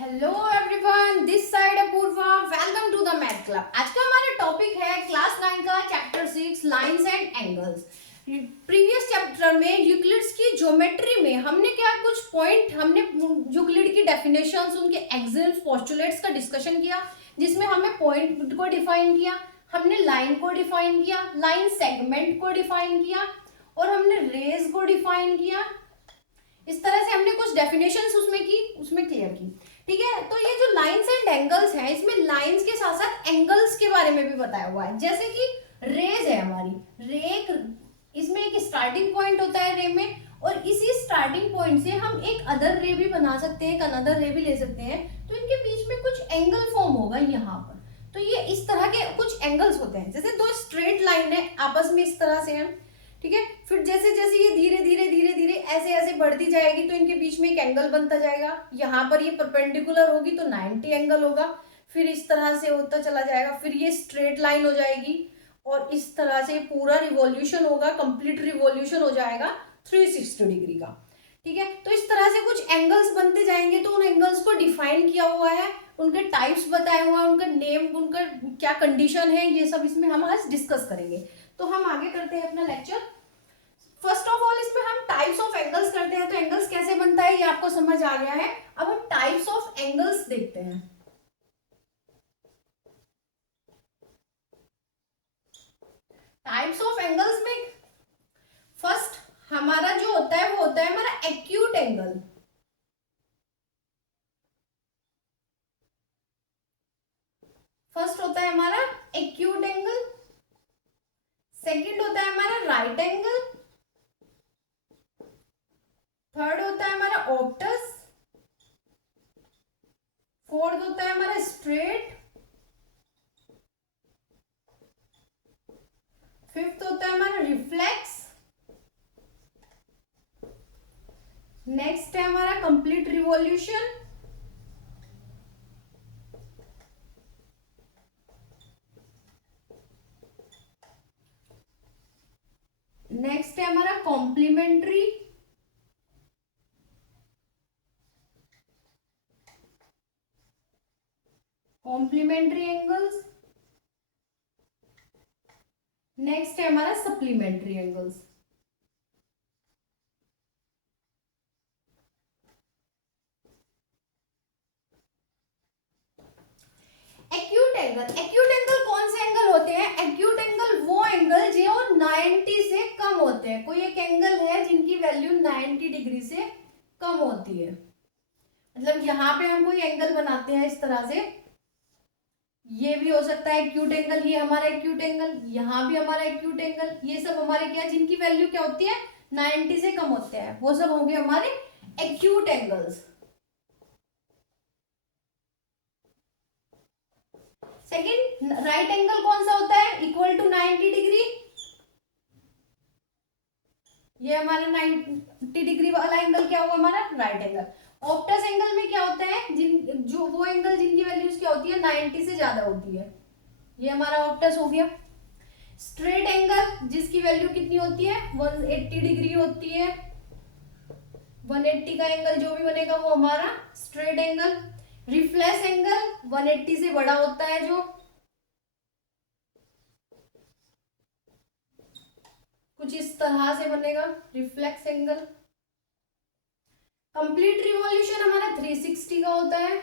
Hello everyone, this side Apoorva. Welcome to the math club. आज का हमारा टॉपिक है क्लास 9 का chapter 6 lines and angles. Previous chapter में यूक्लिड्स की ज्योमेट्री में हमने क्या कुछ पॉइंट हमने यूक्लिड की डेफिनेशंस, उनके एक्सिम्स, पोस्टुलेट्स का डिस्कशन किया, जिसमें हमें पॉइंट को डिफाइन किया, हमने लाइन को डिफाइन किया, लाइन सेगमेंट को डिफाइन किया और हमने रेज को डिफाइन किया। इस तरह से हमने कुछ डेफिनेशंस उसमें क्लियर की। ठीक है, तो ये जो लाइंस एंड एंगल्स हैं, इसमें लाइंस के साथ साथ एंगल्स के बारे में भी बताया हुआ है। जैसे कि रेज है हमारी, रे इसमें एक स्टार्टिंग पॉइंट होता है रे में, और इसी स्टार्टिंग पॉइंट से हम एक अदर रे भी बना सकते हैं, एक अनदर रे भी ले सकते हैं। तो इनके बीच में कुछ एंगल फॉर्म होगा यहाँ पर। तो ये इस तरह के कुछ एंगल्स होते हैं। जैसे दो स्ट्रेट लाइन है आपस में इस तरह से है, ठीक है। फिर जैसे जैसे ये धीरे धीरे धीरे धीरे ऐसे ऐसे बढ़ती जाएगी तो इनके बीच में एक एंगल बनता जाएगा। यहाँ पर ये परपेंडिकुलर होगी तो 90 एंगल होगा। फिर इस तरह से होता चला जाएगा, फिर ये स्ट्रेट लाइन हो जाएगी और इस तरह से पूरा रिवॉल्यूशन होगा, कंप्लीट रिवॉल्यूशन हो जाएगा 360 डिग्री का। ठीक है, तो इस तरह से कुछ एंगल्स बनते जाएंगे। तो उन एंगल्स को डिफाइन किया हुआ है, उनके टाइप्स बताए हुआ है, उनका नेम, उनका क्या कंडीशन है, ये सब इसमें हम आज डिस्कस करेंगे। तो हम आगे करते हैं अपना लेक्चर। फर्स्ट ऑफ ऑल इसमें हम टाइप्स ऑफ एंगल्स करते हैं। तो एंगल्स कैसे बनता है ये आपको समझ आ गया है। अब हम टाइप्स ऑफ एंगल्स देखते हैं। टाइप्स ऑफ एंगल्स में फर्स्ट हमारा जो होता है वो होता है हमारा एक्यूट एंगल। फर्स्ट होता है हमारा एक्यूट एंगल, सेकंड होता है हमारा राइट एंगल, थर्ड होता है हमारा ऑप्टस, फोर्थ होता है हमारा स्ट्रेट, फिफ्थ होता है हमारा रिफ्लेक्स, नेक्स्ट है हमारा कंप्लीट रिवॉल्यूशन, नेक्स्ट है हमारा कॉम्प्लीमेंट्री, कॉम्प्लीमेंट्री एंगल्स, नेक्स्ट है हमारा सप्लीमेंट्री एंगल्स। एक्यूट एंगल कौन से एंगल होते हैं? एक्यूट एंगल वो एंगल जो 90 से कम होते हैं। कोई एक एंगल है जिनकी वैल्यू 90 डिग्री से कम होती है। मतलब यहाँ पे हम कोई एंगल बनाते हैं इस तरह से, ये भी हो सकता है एक्यूट एंगल, ये हमारा एक्यूट एंगल, यहाँ भी हमारा एक्यूट एंगल, ये सब हमारे क्या, जिनकी वैल्यू क्या होती है 90 से कम होते हैं, वो सब होंगे हमारे acute angles. Second right angle कौन सा होता है? Equal to 90 degree. ये हमारा 90 डिग्री वाला एंगल क्या हुआ हमारा राइट एंगल। ऑप्टस एंगल में क्या होता है, जो वो एंगल जिनकी वैल्यूज क्या होती है 90 से ज्यादा होती है, ये हमारा ऑप्टस हो गया। स्ट्रेट एंगल जिसकी वैल्यू कितनी होती है 180 डिग्री होती है, 180 का एंगल जो भी बनेगा वो हमारा स्ट्रेट एंगल। रिफ्लेक्स एंगल 180 से बड़ा होता है, जो कुछ इस तरह से बनेगा रिफ्लेक्स एंगल। कंप्लीट रिवॉल्यूशन हमारा 360 का होता है।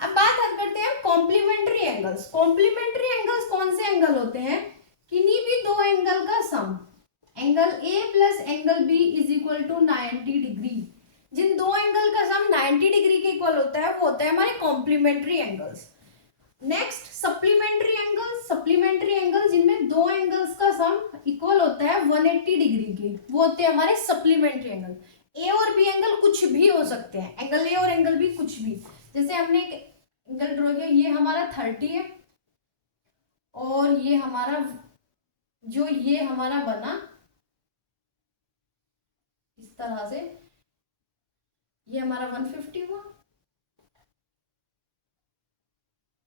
अब बात करते हैं कॉम्प्लीमेंट्री एंगल्स। कॉम्प्लीमेंट्री एंगल्स कौन से एंगल होते हैं? किन्हीं भी दो एंगल का sum, angle A plus angle B is equal to 90 degree. जिन दो एंगल का सम 90 डिग्री के इक्वल होता है वो होता है हमारे complementary angles. Next supplementary angle. Supplementary angle जिनमें दो एंगल्स का सम इक्वल होता है 180 डिग्री के, वो होते हैं हमारे सप्लीमेंट्री एंगल। ए और बी एंगल कुछ भी हो सकते हैं, एंगल ए और एंगल बी कुछ भी। जैसे हमने एक एंगल ड्रॉ किया, ये हमारा 30 है और ये हमारा जो ये हमारा बना इस तरह से, ये हमारा 150 हुआ।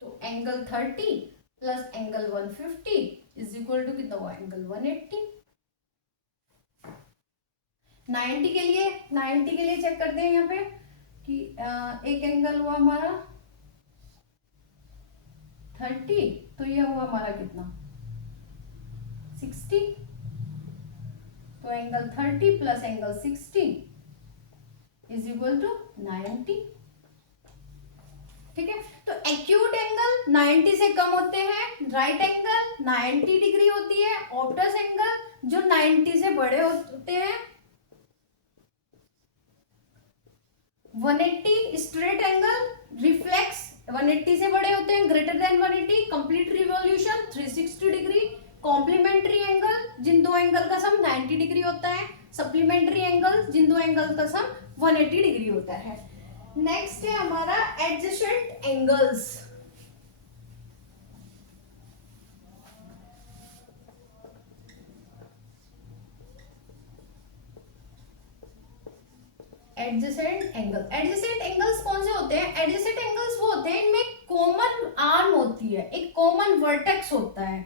तो angle 30 plus angle 150 is equal to कितना हुआ एंगल 180। 90 के लिए चेक करते हैं यहाँ पे कि एक एंगल हुआ हमारा 30, तो ये हुआ हमारा कितना 60, तो angle 30 plus angle 60 is equal to 90। ठीक है, तो एक्यूट एंगल 90 से कम होते हैं, राइट एंगल 90 डिग्री होती है, ऑब्टस एंगल जो 90 से बड़े होते हैं 180, स्ट्रेट एंगल रिफ्लेक्स 180 से बड़े होते हैं, greater than 180, complete revolution 360 degree, complementary angle जिन दो एंगल का सम 90 डिग्री होता है, सप्लीमेंट्री एंगल जिन दो एंगल का सम 180 डिग्री होता है। नेक्स्ट है हमारा एडजेसेंट एंगल्स। एडजेसेंट एंगल्स कौन से होते हैं? एडजेसेंट एंगल्स वो होते हैं इनमें कॉमन आर्म होती है, एक कॉमन वर्टेक्स होता है।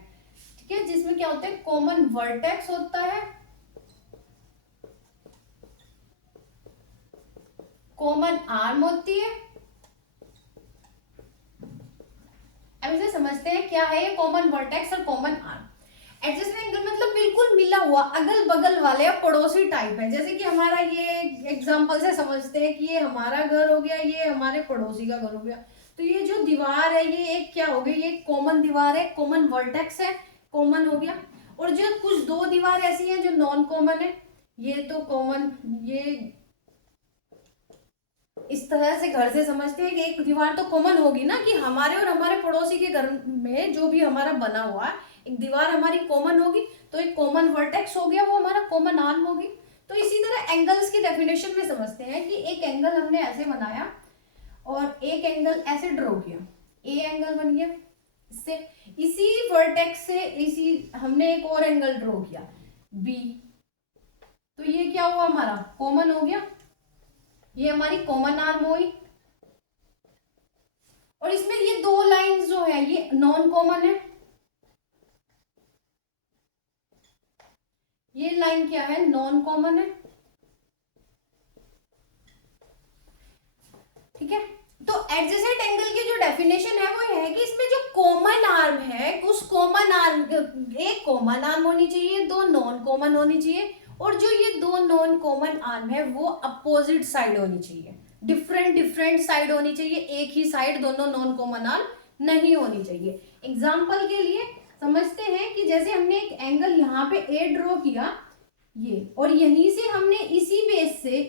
ठीक है, जिसमें क्या होता है कॉमन वर्टेक्स होता है, कॉमन आर्म होती है। अब इसे समझते हैं क्या है ये कॉमन वर्टेक्स और कॉमन आर्म। एडजेसेंट एंगल मतलब बिल्कुल मिला हुआ, अगल बगल वाले या पड़ोसी टाइप है। जैसे कि हमारा ये एग्जांपल से समझते हैं कि ये हमारा घर हो गया, ये हमारे पड़ोसी का घर हो गया। तो ये जो दीवार है ये एक क्या हो गई, ये कॉमन दीवार है, कॉमन वर्टेक्स है, कॉमन हो गया। और जो कुछ दो दीवार ऐसी हैं जो नॉन कॉमन है, ये तो कॉमन, ये इस तरह से घर से समझते हैं कि एक दीवार तो कॉमन होगी ना, कि हमारे और हमारे पड़ोसी के घर में जो भी हमारा बना हुआ है एक दीवार हमारी कॉमन होगी, तो एक कॉमन वर्टेक्स हो गया, वो हमारा कॉमन आर्म होगी। तो इसी तरह एंगल्स की डेफिनेशन में समझते हैं कि एक एंगल हमने ऐसे बनाया और एक एंगल ऐसे ड्रॉ किया, ए एंगल बन गया इससे, इसी वर्टेक्स से इसी हमने एक और एंगल ड्रॉ किया बी, तो ये क्या हुआ हमारा कॉमन हो गया, ये हमारी कॉमन आर्म हुई। और इसमें ये दो लाइंस जो है ये नॉन कॉमन है, ये लाइन क्या है नॉन कॉमन है। ठीक है, तो एडजेसेंट एंगल की जो डेफिनेशन है वो है कि इसमें जो कॉमन आर्म है उस कॉमन आर्म, एक कॉमन आर्म होनी चाहिए, दो नॉन कॉमन होनी चाहिए, और जो ये दो नॉन कॉमन आर्म है वो अपोजिट साइड होनी चाहिए, डिफरेंट साइड होनी चाहिए, एक ही साइड दोनों नॉन कॉमन आर्म नहीं होनी चाहिए। एग्जाम्पल के लिए समझते हैं कि जैसे हमने एक एंगल यहाँ पे ए ड्रॉ किया ये, और यहीं से हमने इसी बेस से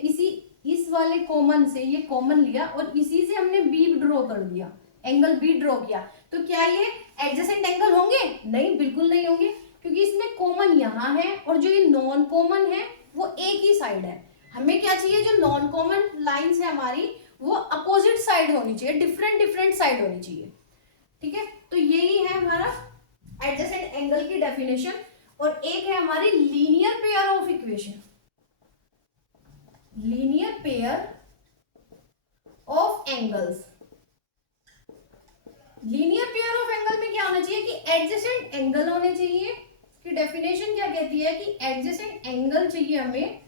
इस वाले कॉमन से ये कॉमन लिया और इसी से हमने बी ड्रॉ कर दिया, एंगल बी ड्रॉ किया, तो क्या ये एडजेसेंट एंगल होंगे? नहीं, बिल्कुल नहीं होंगे, क्योंकि इसमें कॉमन यहाँ है और जो ये नॉन कॉमन है वो एक ही साइड है। हमें क्या चाहिए, जो नॉन कॉमन लाइंस है हमारी वो अपोजिट साइड होनी चाहिए, डिफरेंट साइड होनी चाहिए। ठीक है, तो यही है हमारा एडजेसेंट एंगल की डेफिनेशन। और एक है हमारी linear pair of equation, linear pair of angles. Linear pair of angle में क्या होना चाहिए कि एडजेसेंट एंगल होने चाहिए। इसकी डेफिनेशन क्या कहती है कि एडजेसेंट एंगल चाहिए हमें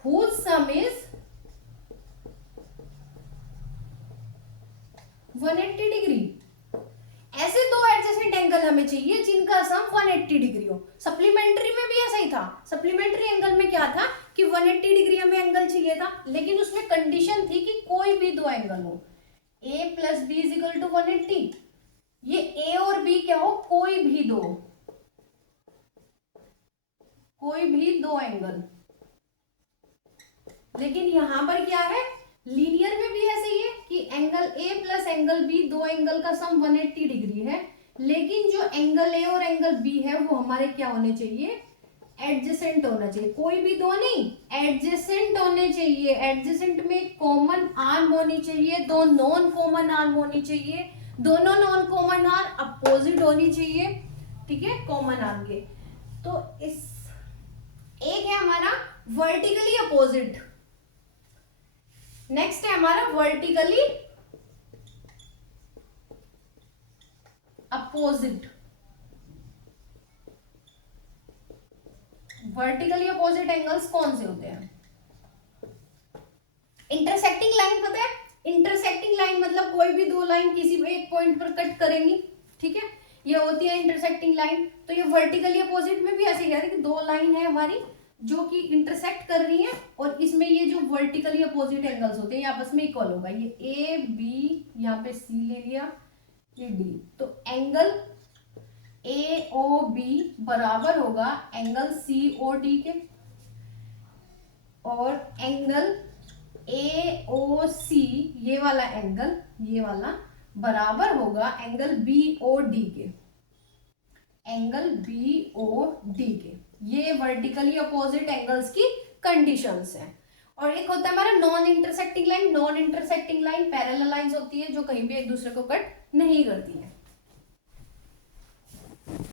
whose sum is 180 डिग्री। ऐसे दो एडजेसेंट एंगल हमें चाहिए जिनका सम 180 डिग्री हो। सप्लीमेंट्री में भी ऐसा ही था, सप्लीमेंट्री एंगल में क्या था कि 180 डिग्री हमें एंगल चाहिए था, लेकिन उसमें कंडीशन थी कि कोई भी दो एंगल हो, a plus B is equal to 180, ये a और b क्या हो, कोई भी दो एंगल। लेकिन यहां पर क्या है, लीनियर में भी ऐसे ही है कि angle A plus angle B, दो एंगल का सम 180 डिग्री है, लेकिन जो एंगल ए और एंगल बी है वो हमारे क्या होने चाहिए, एडजेसेंट होना चाहिए, कोई भी दो नहीं, एडजेसेंट होने चाहिए। एडजेसेंट में कॉमन आर्म होनी चाहिए, दो नॉन कॉमन आर्म होनी चाहिए, दोनों नॉन कॉमन आर्म अपोजिट होनी चाहिए। ठीक है, कॉमन आर्म के। तो इस एक है हमारा वर्टिकली अपोजिट, नेक्स्ट है हमारा vertically opposite. Vertically opposite angles कौन से होते हैं? इंटरसेक्टिंग लाइन पता है, इंटरसेक्टिंग लाइन मतलब कोई भी दो लाइन किसी भी एक पॉइंट पर कट करेंगी, ठीक है, ये होती है इंटरसेक्टिंग लाइन। तो ये वर्टिकली अपोजिट में भी ऐसे कह रहे हैं कि दो लाइन है हमारी जो कि इंटरसेक्ट कर रही है, और इसमें ये जो वर्टिकली अपोजिट एंगल्स होते हैं ये आपस में इक्वल होगा, ये ए बी, यहाँ पे सी ले लिया, ये डी, तो एंगल ए ओ बी बराबर होगा एंगल सी ओ डी के, और एंगल ए ओ सी ये वाला एंगल, ये वाला बराबर होगा एंगल बी ओ डी के, एंगल बी ओ डी के। ये वर्टिकली अपोजिट एंगल्स की कंडीशंस हैं। और एक होता है हमारा non intersecting line. Non intersecting line parallel lines होती है जो कहीं भी एक दूसरे को कट नहीं करती है।